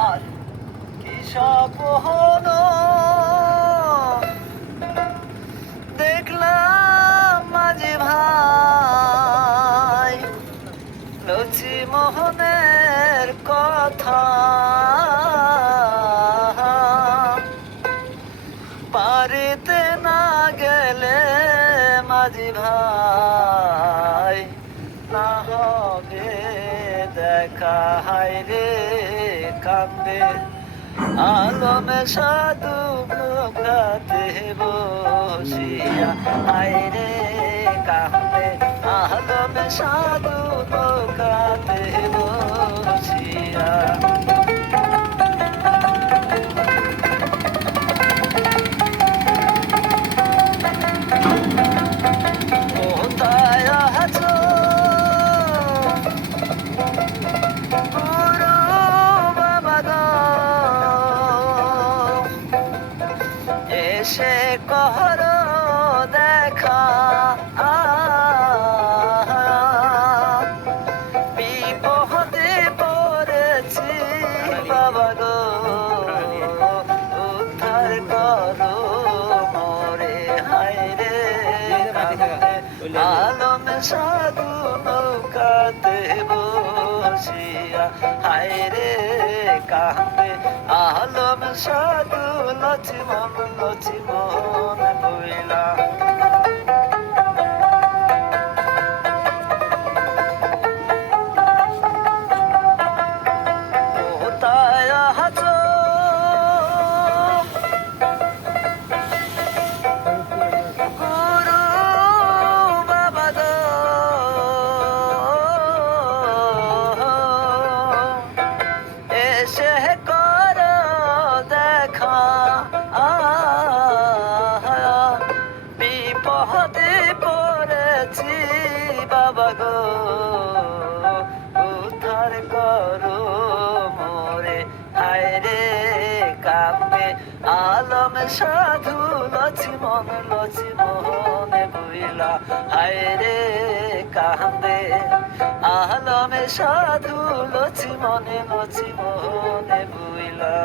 আর কি স্বপ্ন দেখলাম মাঝি ভাই, লচি মোহনের কথা বাড়িতে না গেলে মাঝি ভাই না হবে দেখা, হায় রে কান্দে আলমে সাধু নৌকাতে বসিয়া, হায় রে কান্দে আলমে সাধু নৌকাতে বসিয়া। এসে কর দেখা, বিপদে পড়েছি বাবা গো, উদ্ধার করো মোরে, হায় রে আলম সাধু নৌকাতে বসিয়া, হায় রে কান্দে আলম সাধু লক্ষ্মণ লক্ষ্মণ বইলা। কোথায় আছো গুরু বাবা গো, এসে কর দেখা, বিপদে পড়েছি বাবা গো, উদ্ধার করো মোরে, হায় রে কান্দে আলম সাধু লক্ষ্মণ লক্ষ্মণ বইলা, হায় রে কান্দে আলম সাধু লক্ষ্মণ লক্ষ্মণ বইলা।